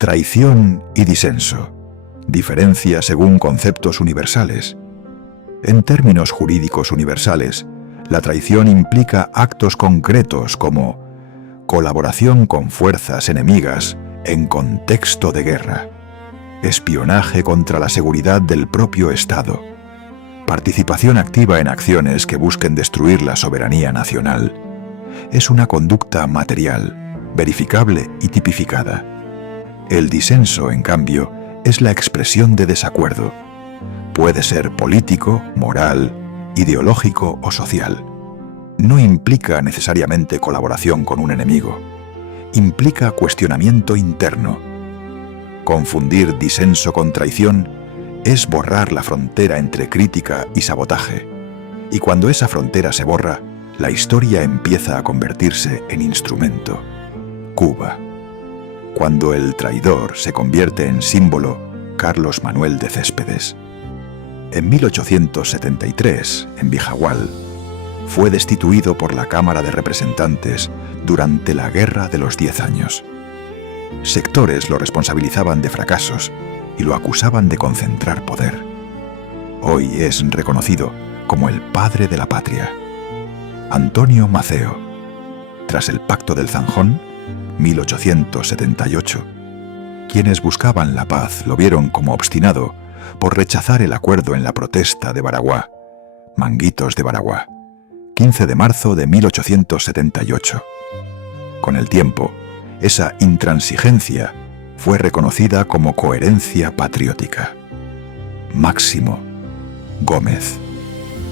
Traición y disenso. Diferencia según conceptos universales. En términos jurídicos universales, la traición implica actos concretos como colaboración con fuerzas enemigas en contexto de guerra, espionaje contra la seguridad del propio Estado, participación activa en acciones que busquen destruir la soberanía nacional. Es una conducta material, verificable y tipificada. El disenso, en cambio, es la expresión de desacuerdo. Puede ser político, moral, ideológico o social. No implica necesariamente colaboración con un enemigo. Implica cuestionamiento interno. Confundir disenso con traición es borrar la frontera entre crítica y sabotaje. Y cuando esa frontera se borra, la historia empieza a convertirse en instrumento. Cuba. Cuando el traidor se convierte en símbolo, Carlos Manuel de Céspedes. En 1873, en Bijahual, fue destituido por la Cámara de Representantes durante la Guerra de los 10 años. Sectores lo responsabilizaban de fracasos y lo acusaban de concentrar poder. Hoy es reconocido como el padre de la patria. Antonio Maceo. Tras el Pacto del Zanjón, 1878, quienes buscaban la paz lo vieron como obstinado por rechazar el acuerdo en la protesta de Baraguá, Manguitos de Baraguá, 15 de marzo de 1878. Con el tiempo, esa intransigencia fue reconocida como coherencia patriótica. Máximo Gómez.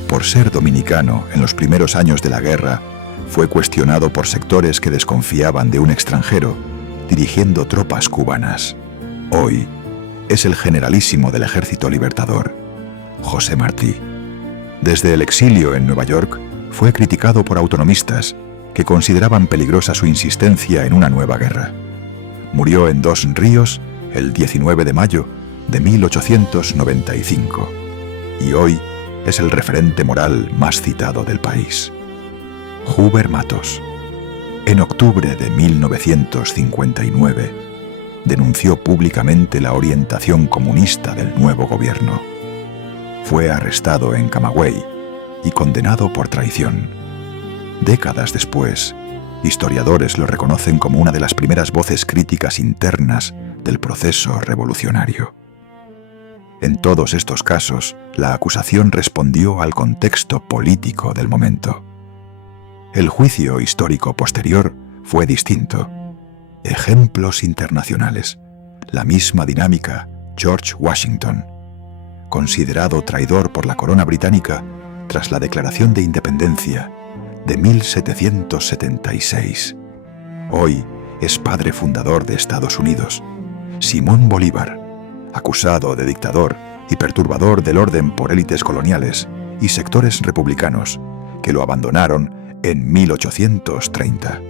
Por ser dominicano en los primeros años de la guerra, fue cuestionado por sectores que desconfiaban de un extranjero dirigiendo tropas cubanas. Hoy es el generalísimo del Ejército Libertador, José Martí. Desde el exilio en Nueva York, fue criticado por autonomistas que consideraban peligrosa su insistencia en una nueva guerra. Murió en Dos Ríos el 19 de mayo de 1895 y hoy es el referente moral más citado del país. Huber Matos. En octubre de 1959, denunció públicamente la orientación comunista del nuevo gobierno. Fue arrestado en Camagüey y condenado por traición. Décadas después, historiadores lo reconocen como una de las primeras voces críticas internas del proceso revolucionario. En todos estos casos, la acusación respondió al contexto político del momento. El juicio histórico posterior fue distinto. Ejemplos internacionales. La misma dinámica, George Washington, considerado traidor por la corona británica tras la Declaración de Independencia de 1776. Hoy es padre fundador de Estados Unidos. Simón Bolívar, acusado de dictador y perturbador del orden por élites coloniales y sectores republicanos que lo abandonaron en 1830.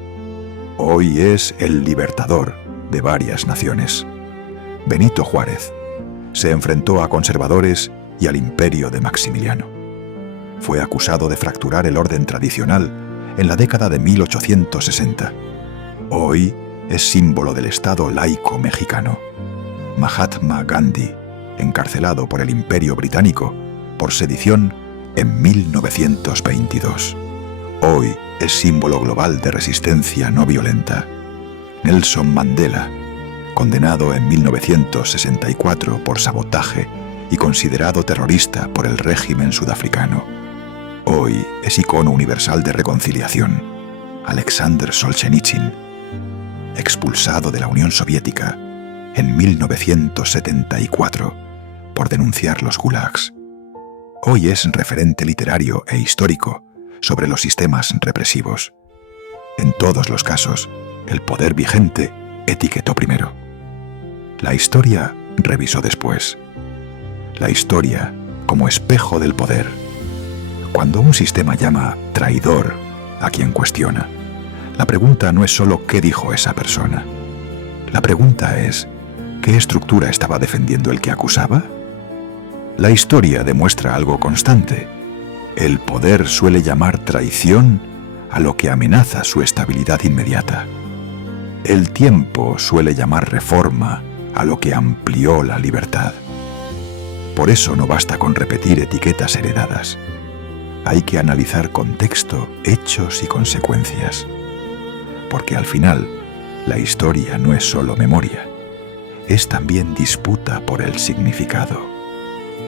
Hoy es el libertador de varias naciones. Benito Juárez se enfrentó a conservadores y al imperio de Maximiliano. Fue acusado de fracturar el orden tradicional en la década de 1860. Hoy es símbolo del Estado laico mexicano. Mahatma Gandhi, encarcelado por el Imperio Británico por sedición en 1922. Hoy es símbolo global de resistencia no violenta. Nelson Mandela, condenado en 1964 por sabotaje y considerado terrorista por el régimen sudafricano. Hoy es icono universal de reconciliación. Alexander Solzhenitsyn, expulsado de la Unión Soviética en 1974 por denunciar los gulags. Hoy es referente literario e histórico sobre los sistemas represivos. En todos los casos, el poder vigente etiquetó primero. La historia revisó después. La historia como espejo del poder. Cuando un sistema llama traidor a quien cuestiona, la pregunta no es solo qué dijo esa persona. La pregunta es, ¿qué estructura estaba defendiendo el que acusaba? La historia demuestra algo constante. El poder suele llamar traición a lo que amenaza su estabilidad inmediata. El tiempo suele llamar reforma a lo que amplió la libertad. Por eso no basta con repetir etiquetas heredadas. Hay que analizar contexto, hechos y consecuencias. Porque al final, la historia no es solo memoria, es también disputa por el significado.